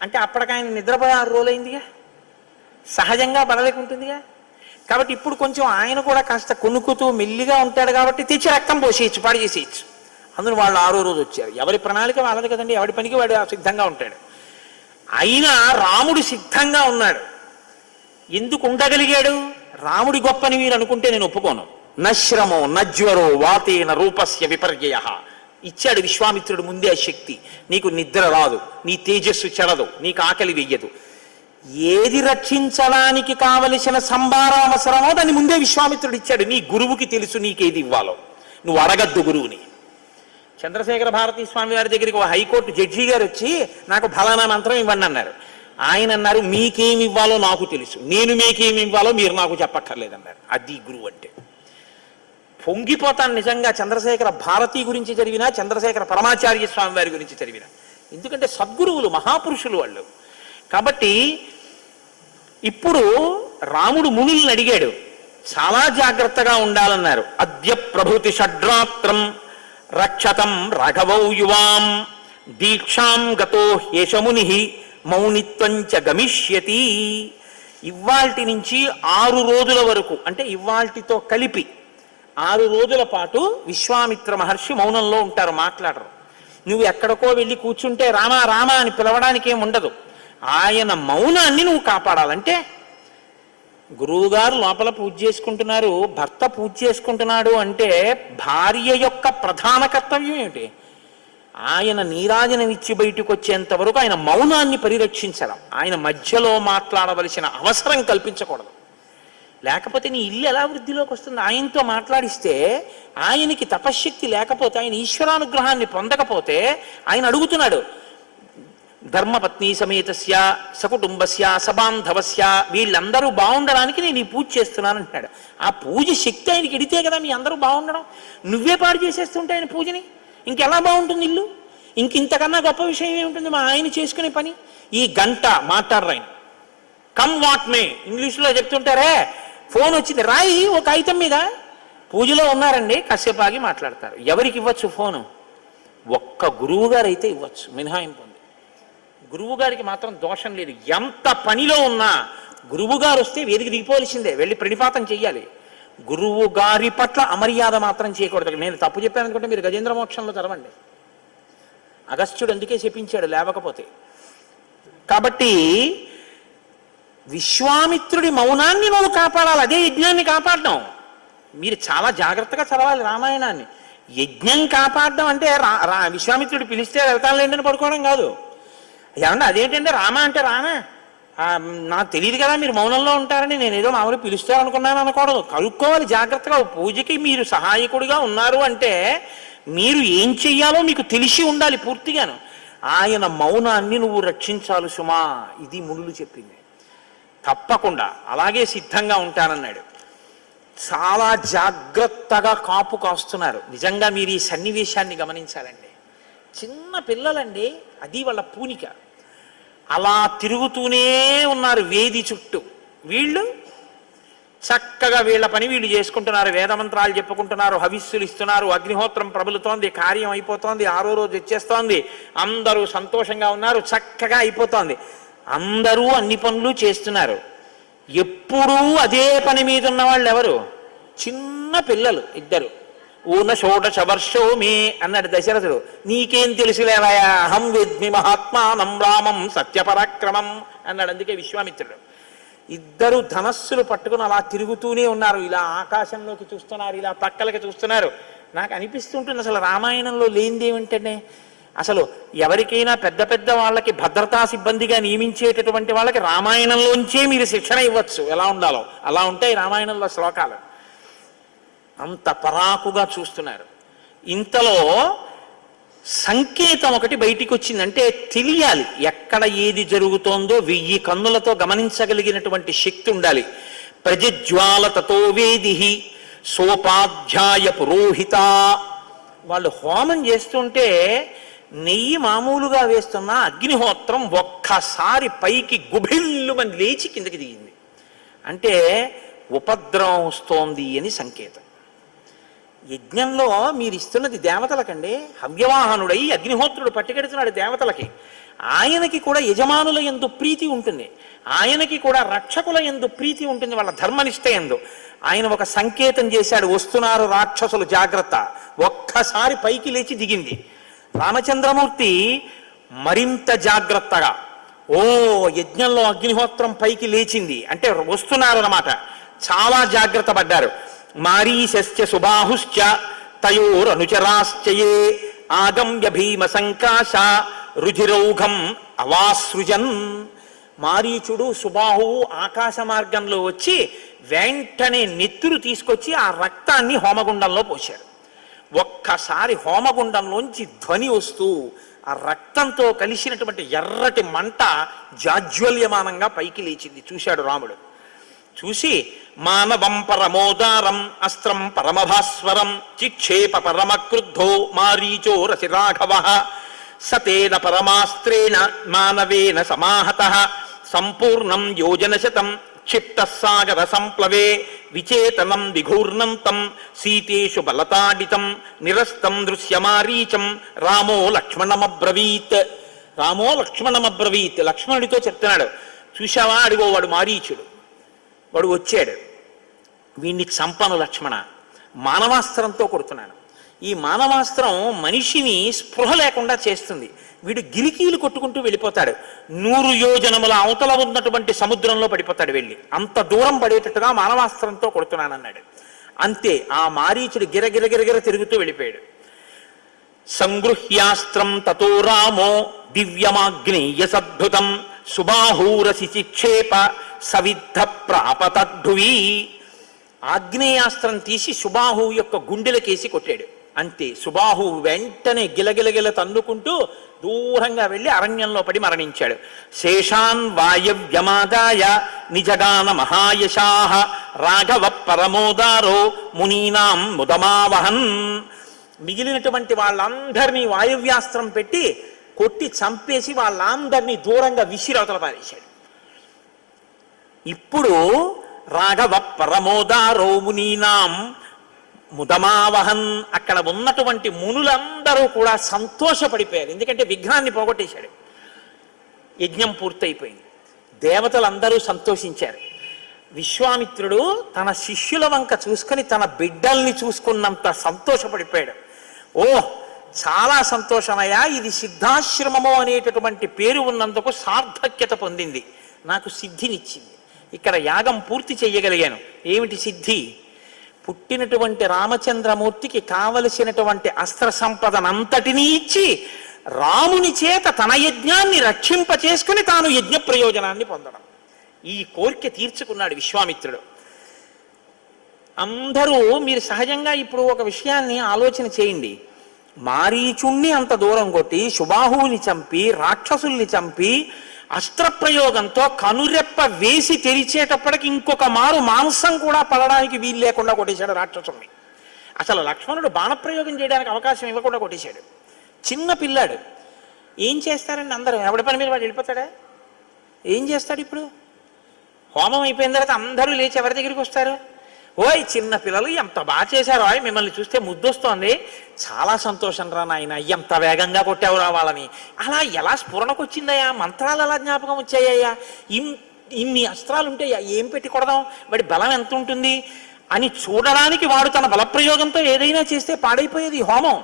అంటే అప్పటికి ఆయన నిద్రపోయి 6 రోజులైందిగా, సహజంగా బడలేకుంటుందిగా. కాబట్టి ఇప్పుడు కొంచెం ఆయన కూడా కాస్త కొనుక్కుతూ మెల్లిగా ఉంటాడు కాబట్టి తెచ్చి రక్తం పోసేయచ్చు, పాడు చేసేయచ్చు. అందులో వాళ్ళు 6వ రోజు వచ్చారు. ఎవరి ప్రణాళిక వాళ్ళది కదండి, ఎవరి పనికి వాడు సిద్ధంగా ఉంటాడు. అయినా రాముడు సిద్ధంగా ఉన్నాడు. ఎందుకు ఉండగలిగాడు? రాముడి గొప్పని మీరు అనుకుంటే నేను ఒప్పుకోను. నశ్రమో నజ్వరో వాతేన రూపస్య విపర్యయ ఇచ్చాడు విశ్వామిత్రుడు ముందే ఆ శక్తి. నీకు నిద్ర రాదు, నీ తేజస్సు చెడదు, నీకు ఆకలి వెయ్యదు. ఏది రక్షించడానికి కావలసిన సంభారం అవసరమో దాన్ని ముందే విశ్వామిత్రుడు ఇచ్చాడు. నీ గురువుకి తెలుసు నీకేది ఇవ్వాలో, నువ్వు అడగద్దు గురువుని. చంద్రశేఖర భారతీ స్వామి వారి దగ్గరికి ఒక హైకోర్టు జడ్జి గారు వచ్చి నాకు ఫలానా మంత్రం ఇవ్వండి అన్నారు. ఆయన అన్నారు, మీకేమి ఇవ్వాలో నాకు తెలుసు, నేను మీకేమి ఇవ్వాలో మీరు నాకు చెప్పక్కర్లేదన్నారు. అది గురువు అంటే. పొంగిపోతాను నిజంగా చంద్రశేఖర భారతీ గురించి చదివినా, చంద్రశేఖర పరమాచార్య స్వామి వారి గురించి చదివినా. ఎందుకంటే సద్గురువులు, మహాపురుషులు వాళ్ళు. కాబట్టి ఇప్పుడు రాముడు మునుల్ని అడిగాడు, చాలా జాగ్రత్తగా ఉండాలన్నారు. అద్య ప్రభృతి షడ్రాత్రం రక్షతం రాఘవౌ యువాం దీక్షాం గతో హేషముని మౌనిత్వంచ గమిష్యతి. ఇవాల్టి నుంచి 6 రోజుల వరకు, అంటే ఇవాల్టితో కలిపి 6 రోజుల పాటు విశ్వామిత్ర మహర్షి మౌనంలో ఉంటారు, మాట్లాడరు. నువ్వు ఎక్కడికో వెళ్ళి కూర్చుంటే రామా రామా అని పిలవడానికి ఏం ఉండదు. ఆయన మౌనాన్ని నువ్వు కాపాడాలంటే, గురువుగారు లోపల పూజ చేసుకుంటున్నారు, భర్త పూజ చేసుకుంటున్నాడు అంటే భార్య యొక్క ప్రధాన కర్తవ్యం ఏమిటి? ఆయన నీరాజనం ఇచ్చి బయటకు వచ్చేంత వరకు ఆయన మౌనాన్ని పరిరక్షించడం, ఆయన మధ్యలో మాట్లాడవలసిన అవసరం కల్పించకూడదు. లేకపోతే నీ ఇల్లు ఎలా వృద్ధిలోకి వస్తుంది? ఆయనతో మాట్లాడిస్తే ఆయనకి తపశ్శక్తి లేకపోతే, ఆయన ఈశ్వరానుగ్రహాన్ని పొందకపోతే, ఆయన అడుగుతున్నాడు ధర్మపత్ని సమేతస్య సకుటుంబస్య సబాంధవస్య, వీళ్ళందరూ బాగుండడానికి నేను ఈ పూజ చేస్తున్నాను అంటున్నాడు. ఆ పూజ శక్తి ఆయనకి ఎడితే కదా మీ అందరూ బాగుండడం. నువ్వే పాడు చేసేస్తుంటే ఆయన పూజని ఇంకెలా బాగుంటుంది ఇల్లు? ఇంతకన్నా గొప్ప విషయం ఏముంటుంది మా ఆయన చేసుకునే పని? ఈ గంట మాట్లాడరు ఆయన. కమ్ వాట్ మే ఇంగ్లీష్లో చెప్తుంటారే, ఫోన్ వచ్చింది రాయి ఒక కాగితం మీద, పూజలో ఉన్నారండి కాసేపు ఆగి మాట్లాడతారు. ఎవరికి ఇవ్వచ్చు ఫోను? ఒక్క గురువు గారు అయితే ఇవ్వచ్చు, మినహాయింపు ఉంది. గురువు గారికి మాత్రం దోషం లేదు. ఎంత పనిలో ఉన్నా గురువు గారు వస్తే వేదిక దిగిపోవలసిందే, వెళ్ళి ప్రణిపాతం చెయ్యాలి. గురువు గారి పట్ల అమర్యాద మాత్రం చేయకూడదు. నేను తప్పు చెప్పాను అనుకుంటే మీరు గజేంద్ర మోక్షంలో చదవండి. అగస్త్యుడు అందుకే చెప్పించాడు లేవకపోతే. కాబట్టి విశ్వామిత్రుడి మౌనాన్ని నువ్వు కాపాడాలి, అదే యజ్ఞాన్ని కాపాడడం. మీరు చాలా జాగ్రత్తగా చదవాలి రామాయణాన్ని. యజ్ఞం కాపాడడం అంటే విశ్వామిత్రుడు పిలిస్తే వెళ్తానులేండి అని పడుకోవడం కాదు. ఏమన్నా అదేంటంటే రామ అంటే రామ, నాకు తెలియదు కదా మీరు మౌనంలో ఉంటారని, నేను ఏదో మామూలు పిలుస్తారనుకున్నాను అనకూడదు. కలుక్కోవాలి జాగ్రత్తగా. పూజకి మీరు సహాయకుడిగా ఉన్నారు అంటే మీరు ఏం చెయ్యాలో మీకు తెలిసి ఉండాలి పూర్తిగాను. ఆయన మౌనాన్ని నువ్వు రక్షించాలి సుమా, ఇది మునులు చెప్పింది. తప్పకుండా అలాగే సిద్ధంగా ఉంటానన్నాడు. చాలా జాగ్రత్తగా కాపు కాస్తున్నారు. నిజంగా మీరు ఈ సన్నివేశాన్ని గమనించాలండి. చిన్న పిల్లలండి, అది వాళ్ళ పూనిక. అలా తిరుగుతూనే ఉన్నారు వేది చుట్టూ. వీళ్ళు చక్కగా వీళ్ళ పని వీళ్ళు చేసుకుంటున్నారు, వేదమంత్రాలు చెప్పుకుంటున్నారు, హవిస్సులు ఇస్తున్నారు, అగ్నిహోత్రం ప్రబలుతోంది, కార్యం అయిపోతోంది, 6వ రోజు వచ్చేస్తోంది, అందరూ సంతోషంగా ఉన్నారు, చక్కగా అయిపోతోంది. అందరూ అన్ని పనులు చేస్తున్నారు. ఎప్పుడూ అదే పని మీద ఉన్న వాళ్ళు ఎవరు? చిన్న పిల్లలు ఇద్దరు. ఊన షోడశ వర్షో మే అన్నాడు దశరథుడు. నీకేం తెలుసులేవయా, అహం విద్మి మహాత్మానం రామం సత్యపరాక్రమం అన్నాడు. అందుకే విశ్వామిత్రుడు. ఇద్దరు ధనస్సులు పట్టుకుని అలా తిరుగుతూనే ఉన్నారు. ఇలా ఆకాశంలోకి చూస్తున్నారు, ఇలా పక్కలకి చూస్తున్నారు. నాకు అనిపిస్తుంటుంది అసలు రామాయణంలో లేనిదేమిటంటే, అసలు ఎవరికైనా పెద్ద పెద్ద వాళ్ళకి భద్రతా సిబ్బందిగా నియమించేటటువంటి వాళ్ళకి రామాయణంలోంచే మీరు శిక్షణ ఇవ్వచ్చు ఎలా ఉండాలో. అలా ఉంటాయి రామాయణంలో శ్లోకాలు. అంత పరాకుగా చూస్తున్నారు. ఇంతలో సంకేతం ఒకటి బయటికి వచ్చిందంటే తెలియాలి, ఎక్కడ ఏది జరుగుతోందో 1000 కన్నులతో గమనించగలిగినటువంటి శక్తి ఉండాలి. ప్రజ్వాల తతో వేదిహి సోపాధ్యాయ పురోహిత వాళ్ళు హోమం చేస్తుంటే నెయ్యి మామూలుగా వేస్తున్న అగ్నిహోత్రం ఒక్కసారి పైకి గుభిల్లుమని లేచి కిందకి దిగింది. అంటే ఉపద్రవం వస్తోంది అని సంకేతం. యజ్ఞంలో మీరు ఇస్తున్నది దేవతలకండి. హవ్యవాహనుడై అగ్నిహోత్రుడు పట్టుకెడుతున్నాడు దేవతలకి. ఆయనకి కూడా యజమానుల యందు ప్రీతి ఉంటుంది, ఆయనకి కూడా రక్షకుల యందు ప్రీతి ఉంటుంది, వాళ్ళ ధర్మనిష్ట యందు. ఆయన ఒక సంకేతం చేశాడు, వస్తున్నారు రాక్షసులు జాగ్రత్త. ఒక్కసారి పైకి లేచి దిగింది. రామచంద్రమూర్తి మరింత జాగ్రత్తగా, ఓ యజ్ఞంలో అగ్నిహోత్రం పైకి లేచింది అంటే వస్తున్నారు అన్నమాట, చాలా జాగ్రత్త పడ్డారు. మారీశస్య సుబాహుశ్చ తయోరనుచరాశ్చయే ఆగమ్య భీమ సంకాశ రుధిరౌఘం అవాసృజన్. మారీచుడు సుబాహువు ఆకాశ మార్గంలో వచ్చి వెంటనే నెత్తురు తీసుకొచ్చి ఆ రక్తాన్ని హోమగుండంలో పోశారు. ఒక్కసారి హోమగుండంలోంచి ధ్వని వస్తూ ఆ రక్తంతో కలిసినటువంటి ఎర్రటి మంట జాజ్వల్యమానంగా పైకి లేచింది. చూశాడు రాముడు. చూసి మానవం పరమోదారం అస్త్రం పరమభాస్వరం చిక్షేప పరమక్రుద్ధో మారీచో రసి రాఘవ సతేన పరమాస్త్రేణ మానవేన సమాహత సంపూర్ణం యోజనశతం క్షిప్త సాగర సంప్లవే విచేతనం విఘూర్ణంతం సీతేషు బలతాడితం నిరస్తం దృశ్యమారీచం రామో లక్ష్మణమబ్రవీత్. రామో లక్ష్మణమబ్రవీత్, లక్ష్మణుడితో చెప్తున్నాడు, చూశావా అడిగో వాడు మారీచుడు, వాడు వచ్చాడు, వీణ్ణి చంపను లక్ష్మణ, మానవాస్త్రంతో కొడుతున్నాను. ఈ మానవాస్త్రం మనిషిని స్పృహ లేకుండా చేస్తుంది. వీడు గిరికీలు కొట్టుకుంటూ వెళ్ళిపోతాడు, 100 యోజనముల అవతల ఉన్నటువంటి సముద్రంలో పడిపోతాడు వెళ్ళి. అంత దూరం పడేటట్టుగా మానవాస్త్రంతో కొడుతున్నానన్నాడు. అంతే, ఆ మారీచుడు గిరగిరగిరగిర తిరుగుతూ వెళ్ళిపోయాడు. సంగృహ్యాస్త్రం తతో రామో దివ్యమాగ్నేయ సద్భుతం సుబాహూరసి చిక్షేప సవిద్ధ ప్రాపతద్భువి. ఆగ్నేయాస్త్రం తీసి సుబాహు యొక్క గుండెలకేసి కొట్టాడు. అంతే, సుబాహు వెంటనే గిలగిలగిల తన్నుకుంటూ దూరంగా వెళ్ళి అరణ్యంలో పడి మరణించాడు. శేషాన్ వాయవ్యమాదాయ నిజగాన మహాయశాః రాఘవ పరమోదారో మునీనాం ముదమావహన్. మిగిలినటువంటి వాళ్ళందరినీ వాయవ్యాస్త్రం పెట్టి కొట్టి చంపేసి వాళ్ళందరినీ దూరంగా విసిరవతల పారేశాడు. ఇప్పుడు రాఘవ పరమోదారో మునీనాం ముదమావహన్, అక్కడ ఉన్నటువంటి మునులందరూ కూడా సంతోషపడిపోయారు. ఎందుకంటే విఘ్నాన్ని పోగొట్టేశాడు. యజ్ఞం పూర్తయిపోయింది, దేవతలందరూ సంతోషించారు. విశ్వామిత్రుడు తన శిష్యుల వంక చూసుకొని తన బిడ్డల్ని చూసుకున్నంత సంతోషపడిపోయాడు. ఓ చాలా సంతోషమయ్యా, ఇది సిద్ధాశ్రమము అనేటటువంటి పేరు ఉన్నందుకు సార్థక్యత పొందింది, నాకు సిద్ధినిచ్చింది, ఇక్కడ యాగం పూర్తి చెయ్యగలిగాను. ఏమిటి సిద్ధి? పుట్టినటువంటి రామచంద్రమూర్తికి కావలసినటువంటి అస్త్ర సంపదనంతటినీ ఇచ్చి రాముని చేత తన యజ్ఞాన్ని రక్షింప చేసుకుని తాను యజ్ఞ ప్రయోజనాన్ని పొందడం. ఈ కోరిక తీర్చుకున్నాడు విశ్వామిత్రుడు. అందరూ మీరు సహజంగా ఇప్పుడు ఒక విషయాన్ని ఆలోచన చేయండి. మారీచుణ్ణి అంత దూరం కొట్టి సుబాహువుని చంపి రాక్షసుల్ని చంపి అస్త్రప్రయోగంతో కనురెప్ప వేసి తెరిచేటప్పటికి ఇంకొక మారు మాంసం కూడా పడడానికి వీలు లేకుండా కొట్టేశాడు రాక్షసుల్ని. అసలు లక్ష్మణుడు బాణప్రయోగం చేయడానికి అవకాశం ఇవ్వకుండా కొట్టేశాడు. చిన్న పిల్లాడు, ఏం చేస్తారండి అందరూ? ఎవడి పని మీద వాడు వెళ్ళిపోతాడా? ఏం చేస్తాడు? ఇప్పుడు హోమం అయిపోయిన తర్వాత అందరూ లేచి ఎవరి దగ్గరికి వస్తారు? ఓయ్ చిన్న పిల్లలు ఎంత బాగా చేశారో, మిమ్మల్ని చూస్తే ముద్దొస్తోంది, చాలా సంతోషం రా నాయన, ఎంత వేగంగా కొట్టావురా వాళ్ళని. అలా ఎలా స్ఫురణకు వచ్చిందయ్యా? మంత్రాలు ఎలా జ్ఞాపకం వచ్చాయ్యా? ఇన్ని అస్త్రాలు ఉంటే ఏం పెట్టి కొడదాం, వాడి బలం ఎంత ఉంటుంది అని చూడడానికి వాడు తన బలప్రయోగంతో ఏదైనా చేస్తే పాడైపోయేది హోమం.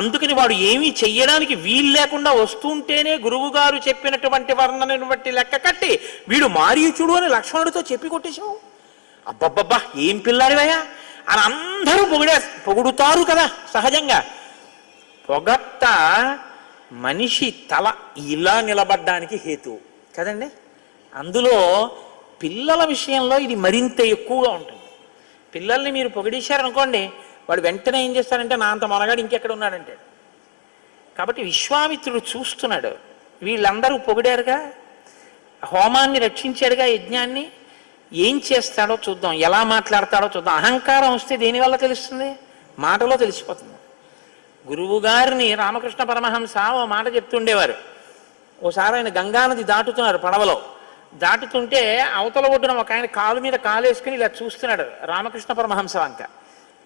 అందుకని వాడు ఏమీ చెయ్యడానికి వీలు లేకుండా వస్తుంటేనే గురువు గారు చెప్పినటువంటి వర్ణనను బట్టి లెక్క కట్టి వీడు మారీచుడు అని లక్ష్మణుడితో చెప్పి కొట్టేశావు. అబ్బబ్బబ్బా ఏం పిల్లాడివయ్యా అని అందరూ పొగుడుతారు కదా సహజంగా. పొగట్ట మనిషి తల ఇలా నిలబడ్డానికి హేతు కదండి. అందులో పిల్లల విషయంలో ఇది మరింత ఎక్కువగా ఉంటుంది. పిల్లల్ని మీరు పొగిడేశారనుకోండి, వాడు వెంటనే ఏం చేస్తాడంటే నా అంత మొనగాడు ఇంకెక్కడ ఉన్నాడంటే. కాబట్టి విశ్వామిత్రుడు చూస్తున్నాడు, వీళ్ళందరూ పొగిడారుగా, హోమాన్ని రక్షించాడుగా, యజ్ఞాన్ని, ఏం చేస్తాడో చూద్దాం, ఎలా మాట్లాడతాడో చూద్దాం. అహంకారం వస్తే దేనివల్ల తెలుస్తుంది? మాటలో తెలిసిపోతుంది. గురువు గారిని రామకృష్ణ పరమహంస ఓ మాట చెప్తుండేవారు. ఓసారి ఆయన గంగానది దాటుతున్నారు పడవలో. దాటుతుంటే అవతల ఒడ్డున ఒక ఆయన కాలు మీద కాలేసుకుని ఇలా చూస్తున్నాడు రామకృష్ణ పరమహంస వంక.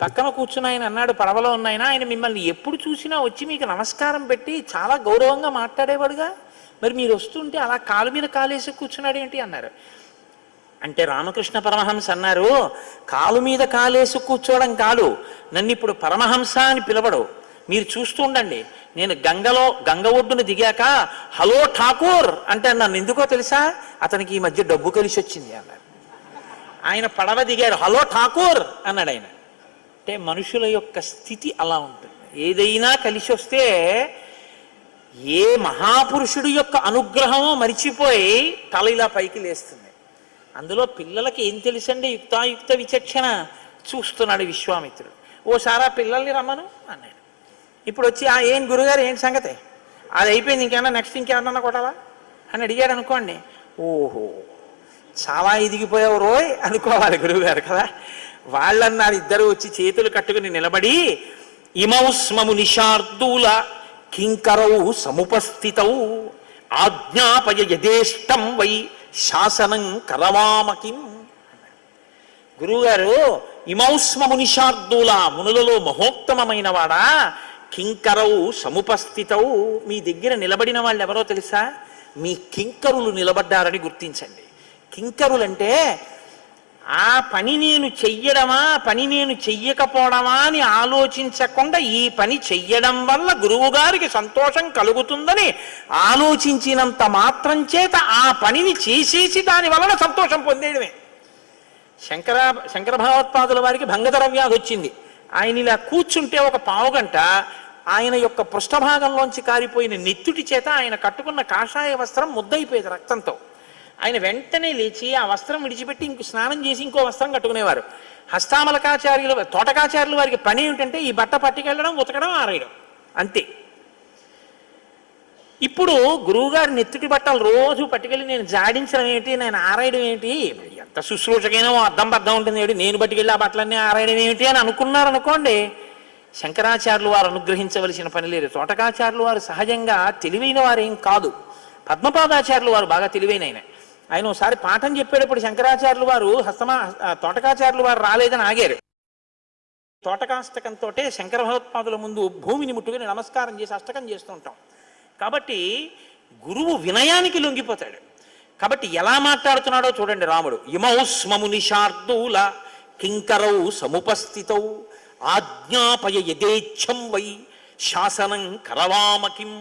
పక్కన కూర్చుని ఆయన అన్నాడు, పడవలో ఉన్నాయన, ఆయన మిమ్మల్ని ఎప్పుడు చూసినా వచ్చి మీకు నమస్కారం పెట్టి చాలా గౌరవంగా మాట్లాడేవాడుగా, మరి మీరు వస్తుంటే అలా కాలు మీద కాలేసి కూర్చున్నాడు ఏంటి అన్నారు. అంటే రామకృష్ణ పరమహంస అన్నారు, కాలు మీద కాలేసి కూర్చోవడం కాదు, నన్ను ఇప్పుడు పరమహంస అని పిలవడు, మీరు చూస్తూ ఉండండి, నేను గంగ ఒడ్డున దిగాక హలో ఠాకూర్ అంటే నన్ను ఎందుకో తెలుసా, అతనికి ఈ మధ్య డబ్బు కలిసి వచ్చింది అన్నారు. ఆయన పడవ దిగారు, హలో ఠాకూర్ అన్నాడు ఆయన. అంటే మనుషుల యొక్క స్థితి అలా ఉంటుంది. ఏదైనా కలిసి వస్తే ఏ మహాపురుషుడి యొక్క అనుగ్రహమో మరిచిపోయి తల ఇలా పైకి లేస్తుంది. అందులో పిల్లలకి ఏం తెలుసండి, యుక్తాయుక్త విచక్షణ. చూస్తున్నాడు విశ్వామిత్రుడు. ఓసారి ఆ పిల్లల్ని రమ్మను అన్నాడు. ఇప్పుడు వచ్చి ఏం గురుగారు ఏంటి సంగతి, అది అయిపోయింది, ఇంకేమన్నా నెక్స్ట్ ఇంకేమన్నా కొట్టాలా అని అడిగాడు అనుకోండి, ఓహో చాలా ఎదిగిపోయావు రోయ్ అనుకోవాలి గురువుగారు కదా. వాళ్ళన్నారు, ఇద్దరు వచ్చి చేతులు కట్టుకుని నిలబడి, ఇమౌ స్మము నిషార్దూల కింకరౌ సముపస్థితౌ ఆజ్ఞాపయ యథేష్టం వై శాసనం కరవామకిం. గురువుగారు, ఇమౌస్మము నిషార్దూల, మునులలో మహోత్తమైన వాడా, కింకరౌ సముపస్థితౌ, మీ దగ్గర నిలబడిన వాళ్ళు ఎవరో తెలుసా, మీ కింకరులు నిలబడ్డారని గుర్తించండి. కింకరులంటే ఆ పని నేను చెయ్యడమా, పని నేను చెయ్యకపోవడమా అని ఆలోచించకుండా ఈ పని చెయ్యడం వల్ల గురువు గారికి సంతోషం కలుగుతుందని ఆలోచించినంత మాత్రం చేత ఆ పనిని చేసేసి దాని వలన సంతోషం పొందేయడమే. శంకర భగవత్పాదుల వారికి భంగధర వ్యాధి వచ్చింది. ఆయన ఇలా కూర్చుంటే ఒక పావుగంట ఆయన యొక్క పృష్ఠభాగంలోంచి కారిపోయిన నెత్తుటి చేత ఆయన కట్టుకున్న కాషాయ వస్త్రం ముద్దయిపోయేది రక్తంతో. ఆయన వెంటనే లేచి ఆ వస్త్రం విడిచిపెట్టి ఇంకో స్నానం చేసి ఇంకో వస్త్రం కట్టుకునేవారు. హస్తామలకాచార్యులు, తోటకాచార్యులు వారికి పని ఏమిటంటే ఈ బట్ట పట్టుకెళ్ళడం, ఉతకడం, ఆరేయడం అంతే. ఇప్పుడు గురువుగారి నెత్తుటి బట్టలు రోజు పట్టుకెళ్ళి నేను జాడించడం ఏంటి, నేను ఆరేయడం ఏంటి, ఎంత శుశ్రూషకైనా అర్థం బద్దం ఉంటుంది ఏమిటి, నేను పట్టుకెళ్ళి ఆ బట్టలన్నీ ఆరేయడం ఏమిటి అని అనుకున్నారనుకోండి, శంకరాచార్యులు వారు అనుగ్రహించవలసిన పని లేదు. తోటకాచార్యులు వారు సహజంగా తెలివైన వారేం కాదు, పద్మపాదాచార్యులు వారు బాగా తెలివైన ఆయన ఒకసారి పాఠం చెప్పేటప్పుడు శంకరాచార్యులు వారు తోటకాచార్యులు వారు రాలేదని ఆగారు. తోటకాష్టకంతో శంకర భగవత్పాదుల ముందు భూమిని ముట్టుకుని నమస్కారం చేసి అష్టకం చేస్తూ ఉంటాం. కాబట్టి గురువు వినయానికి లొంగిపోతాడు. కాబట్టి ఎలా మాట్లాడుతున్నాడో చూడండి రాముడు. ఇమౌస్మము నిషార్దూల కింకరౌ సముపస్థితౌ ఆజ్ఞాపయ యథేచ్ఛం వై శాసనం కరవామకిం.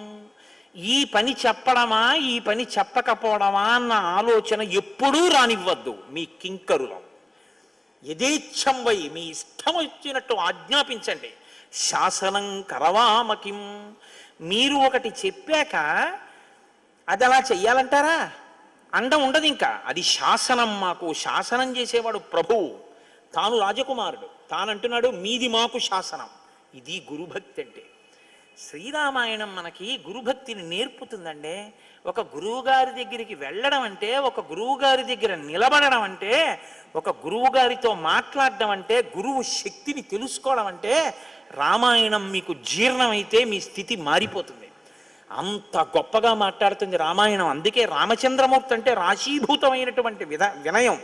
ఈ పని చెప్పడమా, ఈ పని చెప్పకపోవడమా అన్న ఆలోచన ఎప్పుడూ రానివ్వద్దు మీ కింకరులం. యథేచ్ఛం వై, మీ ఇష్టం వచ్చినట్టు ఆజ్ఞాపించండి. శాసనం కరవామకిం, మీరు ఒకటి చెప్పాక అది అలా చెయ్యాలంటారా, అండం ఉండదు. ఇంకా అది శాసనం. మాకు శాసనం చేసేవాడు ప్రభువు, తాను రాజకుమారుడు, తానంటున్నాడు మీది మాకు శాసనం. ఇది గురుభక్తి అంటే. శ్రీరామాయణం మనకి గురుభక్తిని నేర్పుతుందండి. ఒక గురువుగారి దగ్గరికి వెళ్ళడం అంటే, ఒక గురువుగారి దగ్గర నిలబడడం అంటే, ఒక గురువుగారితో మాట్లాడడం అంటే, గురువు శక్తిని తెలుసుకోవడం అంటే, రామాయణం మీకు జీర్ణమైతే మీ స్థితి మారిపోతుంది. అంత గొప్పగా మాట్లాడుతుంది రామాయణం. అందుకే రామచంద్రమూర్తి అంటే రాశీభూతమైనటువంటి వినయం.